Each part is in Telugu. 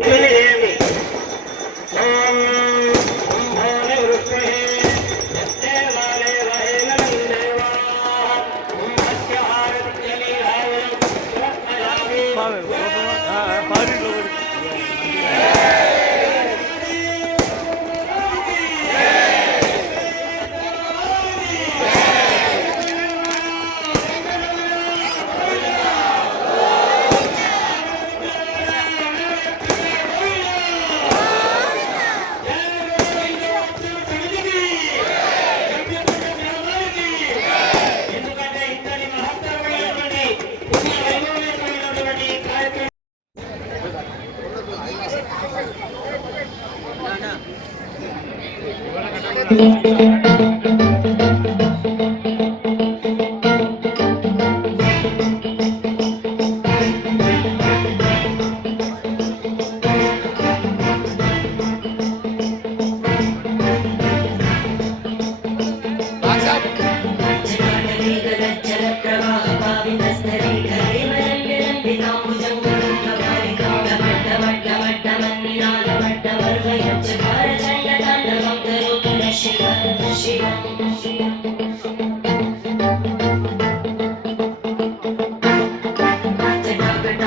ఎందుకంటే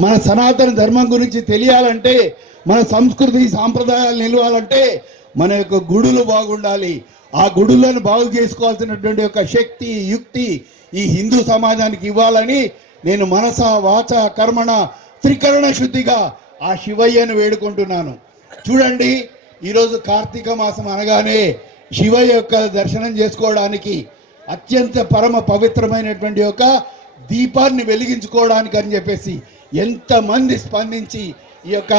మన సనాతన ధర్మం గురించి తెలియాలంటే మన సంస్కృతి సాంప్రదాయాలు నిలవాలంటే మన యొక్క గుడులు బాగుండాలి. ఆ గుడులను బాగు చేసుకోవాల్సినటువంటి ఒక శక్తి యుక్తి ఈ హిందూ సమాజానికి ఇవ్వాలని నేను మనస వాచ కర్మణ త్రికరణ శుద్ధిగా ఆ శివయ్యను వేడుకుంటున్నాను. చూడండి ఈరోజు కార్తీక మాసం అనగానే శివయ్య యొక్క దర్శనం చేసుకోవడానికి అత్యంత పరమ పవిత్రమైనటువంటి ఒక దీపాన్ని వెలిగించుకోవడానికి అని చెప్పేసి ఎంతమంది స్పందించి ఈ యొక్క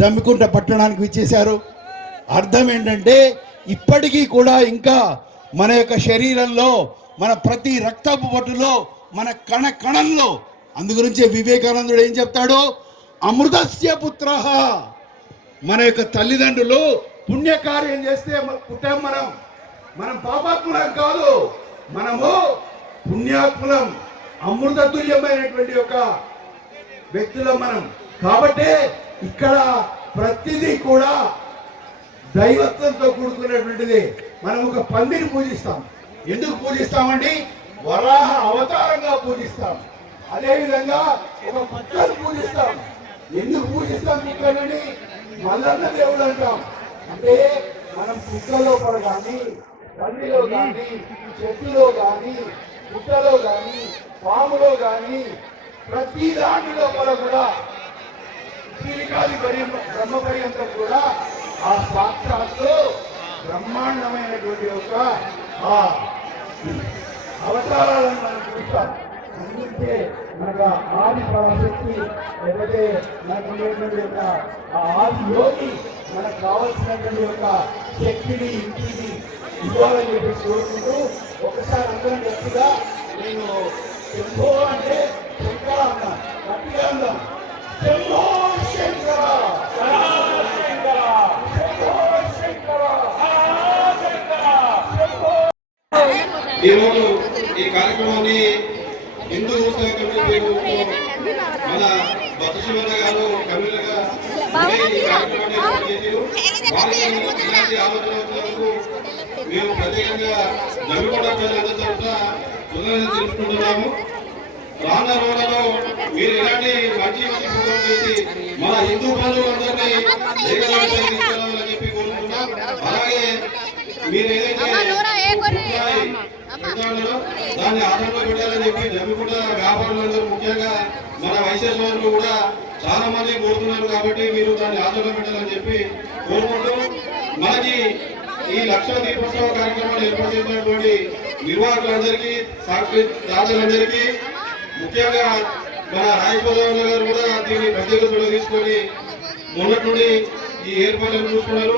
జమ్మికుంట పట్టణానికి విచ్చేశారు. అర్థం ఏంటంటే ఇప్పటికీ కూడా ఇంకా మన యొక్క శరీరంలో మన ప్రతి రక్తపు బొట్టులో మన కణ కణంలో అందుగురించే వివేకానందుడు ఏం చెప్తాడు? అమృతస్య పుత్ర. మన యొక్క తల్లిదండ్రులు పుణ్యకార్యం చేస్తే పుట్టాం మనం. మనం పాపాత్ములం కాదు. మనము పుణ్యాత్ములం అమృతతుల్యమైనటువంటి యొక్క వ్యక్తులం మనం. కాబట్టి ఇక్కడ ప్రతిదీ కూడా దైవత్వంతో కూడుకున్నటువంటిది మనం ఒక పందిని పూజిస్తాం. ఎందుకు పూజిస్తామండి? వరాహ అవతారంగా పూజిస్తాం. అదేవిధంగా ఒక కుక్కను పూజిస్తాం. ఎందుకు పూజిస్తాం కుక్కలని? మల్లన్న దేవుడు అంటాం. అంటే మనం కుక్కలో పడగాని కానీ పందిలో కానీ చెట్టులో కానీ పుట్టలో కానీ పాములో కానీ ప్రతి దాని లోపల కూడా శ్రీకాది బ్రహ్మ పర్యంతం కూడా ఆ సాక్షాత్తు బ్రహ్మాండమైనటువంటి ఒక ఆ అవతారాలను మనం చూస్తాం. అందుకే మనకు ఆ ఆది పరాశక్తి లేకపోతే మనకు ఉండేటువంటి యొక్క ఆ ఆది యోగి మనకు కావాల్సినటువంటి యొక్క శక్తిని ఇంటిని ఇవ్వాలని చెప్పి కోరుకుంటూ ఒకసారి అందరం గట్టిగా నేను ఎంతో అంటే శంకర అన్నా గట్టిగా అందాం శంభో శంకర శంకర శంభో శంకర శంభో ఈరోజు ఈ కార్యక్రమాన్ని హిందూ ఉత్సవ కమిటీ మన బతుశివన్న గారు కమిటీగా ఈ కార్యక్రమాన్ని ఏర్పాటు చేశారు. వారికి ఇలాంటి ఆలోచన వచ్చినందుకు మేము ప్రత్యేకంగా ప్రజలందరి తరఫున రానున్న రోజులలో మీరు ఇలాంటి మంచి మంచి ప్రోగ్రాం చేసి మన హిందూ బంధువులందరినీ ఏకదాటిపై తీసుకురావాలని చెప్పి కోరుకుంటున్నాం. అలాగే మీరు ఏదైతే కుట్రాయి దాన్ని ఆధారంలో పెట్టాలని చెప్పి జమ్మికుంట వ్యాపారులందరూ ముఖ్యంగా మన వైశ్య సోదరులు కూడా చాలా మంది కోరుతున్నారు కాబట్టి మీరు దాన్ని ఆధారంలో పెట్టాలని చెప్పి కోరుకుంటూ మనకి ఈ లక్ష దీపోత్సవ కార్యక్రమాలు ఏర్పాటు చేసినటువంటి నిర్వాహకులందరికీ సాక్షి దాతలందరికీ ముఖ్యంగా మన రాయపూర్ణ గారు కూడా దీన్ని ప్రత్యేకతలో తీసుకొని మొన్నటి నుండి ఈ ఏర్పాట్లను చూసుకున్నారు.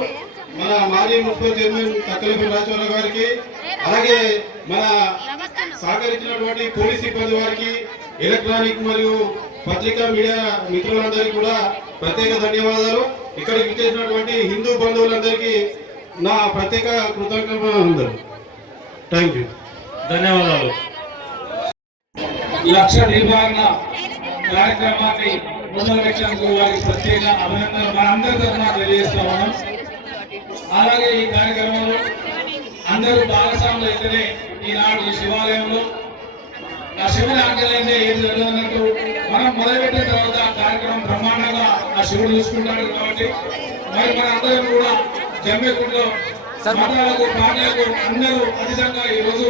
మన మాజీ మున్సిపల్ చైర్మన్ తక్కలపల్లి రాజేశ్వరరావు గారికి అలాగే మన సహకరించినటువంటి పోలీస్ సిబ్బంది వారికి ఎలక్ట్రానిక్ మరియు పత్రికా మీడియా మిత్రులందరికీ కూడా ప్రత్యేక ధన్యవాదాలు. ఇక్కడికి విచ్చేసినటువంటి హిందూ బంధువులందరికీ నా ప్రత్యేక కృతజ్ఞతలు థ్యాంక్ యూ ధన్యవాదాలు. లక్ష నిర్వహణ కార్యక్రమాన్ని మొదలు పెట్టినందుకు వారికి ప్రత్యేక అభినందనలు. మనందరి తరఫున తెలియజేస్తా ఉన్నాం. అలాగే ఈ కార్యక్రమంలో అందరూ భాగస్వాములు అయితేనే ఈనాడు ఈ శివాలయంలో. ఆ శివుని ఆజ్ఞలైతే ఏది జరగదన్నట్టు మనం మొదలుపెట్టిన తర్వాత ఆ కార్యక్రమం బ్రహ్మాండంగా ఆ శివుడు చూసుకుంటాడు కాబట్టి మరి మన అందరం కూడా జమ్మికుంటలో మతాలకు పాటలకు అందరూ అధికంగా ఈ రోజు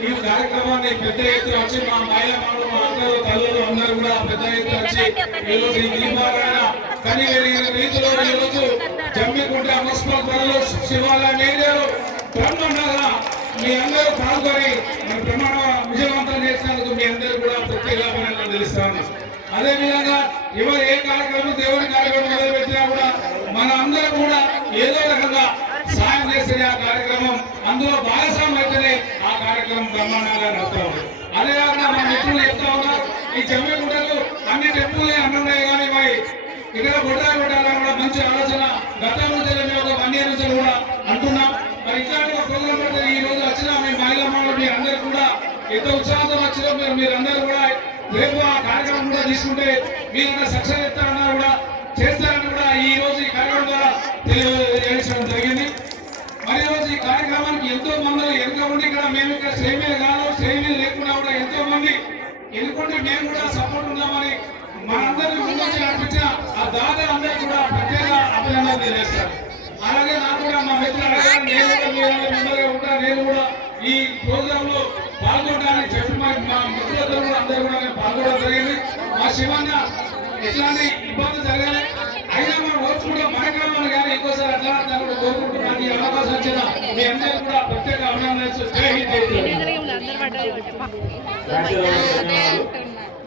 ఈ కార్యక్రమాన్ని పెద్ద ఎత్తున వచ్చి మా మహిళలు మా అందరూ తల్లులు అందరూ కూడా పెద్ద ఎత్తున వచ్చి ఈ రోజు ఈ దీపారాయణ కని వెలిగిన రీతిలో ఈ రోజు జమ్మికుంట పరిధిలో శివాలయం ఏరియాలో బ్రహ్మాండంగా మీ అందరూ పాల్గొని మన ప్రమాణ విజయవంతం చేసినందుకు మీ అందరూ కూడా ప్రత్యేక అభినందనలు తెలుస్తాను అదే విధంగా ఎవరు ఏ కార్యక్రమం దేవుని కార్యక్రమం మొదలు పెట్టినా కూడా మన అందరం కూడా ఏదో రకంగా సాయం చేసే ఆ కార్యక్రమం అందులో భాగస్వామ్యం అయితేనే ఆ కార్యక్రమం బ్రహ్మాండంగా నడుస్తూ ఉంది అదే కాకుండా మా మిత్రులు చెప్తా ఉన్నారు ఈ జమ్మిగుంటలు అన్ని టెంపుల్ అన్నున్నాయి కానీ మరి ఇక్కడ బుడ్రా పెట్టాలని కూడా మంచి ఆలోచన గతం నుంచి మేము ఒక వన్ ఇయర్ నుంచి కూడా అంటున్నాం. మరి ఇట్లాంటి ఒక ప్రోగ్రామ్ ఈ రోజు వచ్చిన మీ మహిళా మీ అందరూ కూడా ఎంతో ఉత్సాహంతో వచ్చిన మీరు అందరూ కూడా రేపు ఆ కార్యక్రమం కూడా తీసుకుంటే మీరు సక్సెస్ ఇస్తారన్నా కూడా చేస్తారని కూడా ఈ రోజు ఈ కార్యక్రమం ద్వారా తెలియజేయడం జరిగింది. మరి ఈ రోజు ఈ కార్యక్రమానికి ఎంతో మంది వెనుక ఉండి ఇక్కడ మేము ఇక్కడ శ్రేమీలు కాదు శ్రేమీలు లేకుండా కూడా ఎంతో మంది ఎన్నుకుంటే మేము కూడా సపోర్ట్ ఉన్నామని మనందరికీ ముందుకు నడిపించిన ఆ దాదాలందరూ కూడా ప్రత్యేక అభినందనలు తెలియజేస్తారు అలాగే నాకు కూడా మా మిత్రులు నేను కూడా మీ వాళ్ళ ఉంటా నేను కూడా ఈ ప్రోగ్రామ్లో పాల్గొనడానికి చెప్పిన మా మా మిత్రులతో కూడా అందరూ కూడా నేను పాల్గొనడం జరిగింది మా శివన్న ఎట్లాంటి ఇబ్బంది జరగాలి. అయినా మనం ఓర్చుకుంటే మన గ్రామాన్ని కానీ ఇంకోసారి అట్లా కూడా కోరుకుంటున్నాను ఈ అవకాశం వచ్చిన మీ అందరికీ కూడా ప్రత్యేక అభినందనలు.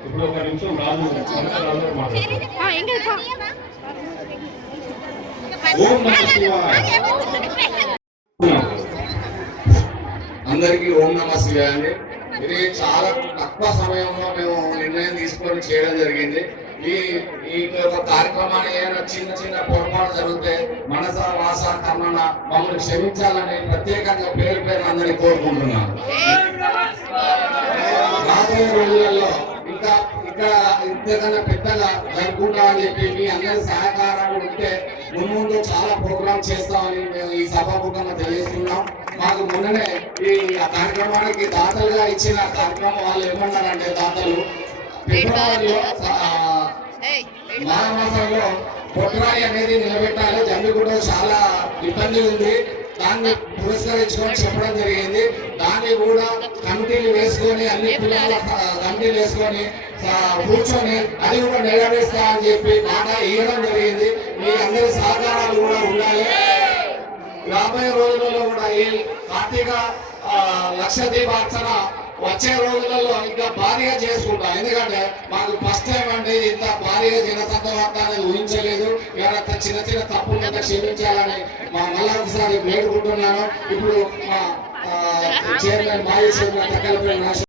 ఇప్పుడు ఒక నిమిషం రాజు ఓం నమః శివాయ. అందరికీ ఓం నమ శివాయ అండి. ఇది చాలా తక్కువ సమయంలో మేము నిర్ణయం తీసుకొని చేయడం జరిగింది. ఈ ఈ యొక్క కార్యక్రమాన్ని ఏమైనా చిన్న చిన్న పొరపాటు జరిగితే మనస వాస కర్మన మమ్మల్ని క్షమించాలని ప్రత్యేకంగా పేరు పేరు అందరినీ కోరుకుంటున్నాను. రాబోయే రోజులలో ఇక్కడ ఇంతకన్నా పెద్దగా జరుపుకుంటామని చెప్పి మీ అందరి సహకారాలు ఉంటే ముందు చాలా ప్రోగ్రామ్ చేస్తామని మేము ఈ సభాముఖంగా తెలియజేస్తున్నాం. మాకు మొన్ననే ఈ కార్యక్రమానికి దాతలుగా ఇచ్చిన కార్యక్రమం వాళ్ళు ఏమన్నారంటే దాతలు ఫిబ్రవరిలో ఆ, మాఘమాసంలో పొట్రాయి అనేది నిలబెట్టాలి. జమ్మిగూడ చాలా ఇబ్బంది ఉంది. దాన్ని పురస్కరించుకొని చెప్పడం జరిగింది. దాన్ని కూడా కమిటీలు వేసుకొని అన్ని పిల్లల కమిటీలు వేసుకొని కూర్చొని అది కూడా నెరవేరుస్తా అని చెప్పి మాట ఇవ్వడం జరిగింది. మీ అందరి సహకారాలు కూడా ఉండాలి రాబోయే రోజులలో కూడా ఈ కార్తీక లక్ష దీపార్చన వచ్చే రోజులలో ఇంకా భారీగా చేసుకుంటాం. ఎందుకంటే మాకు ఫస్ట్ టైం అండి ఇంత భారీగా జనసందర్భత అనేది ఊహించలేదు. ఎవరైనా చిన్న చిన్న తప్పులు ఉంటే క్షమించాలని మా మళ్ళా ఒకసారి వేడుకుంటున్నాను. ఇప్పుడు మా చైర్మన్ మాజీ చైర్మన్ తగ్గలపల్లి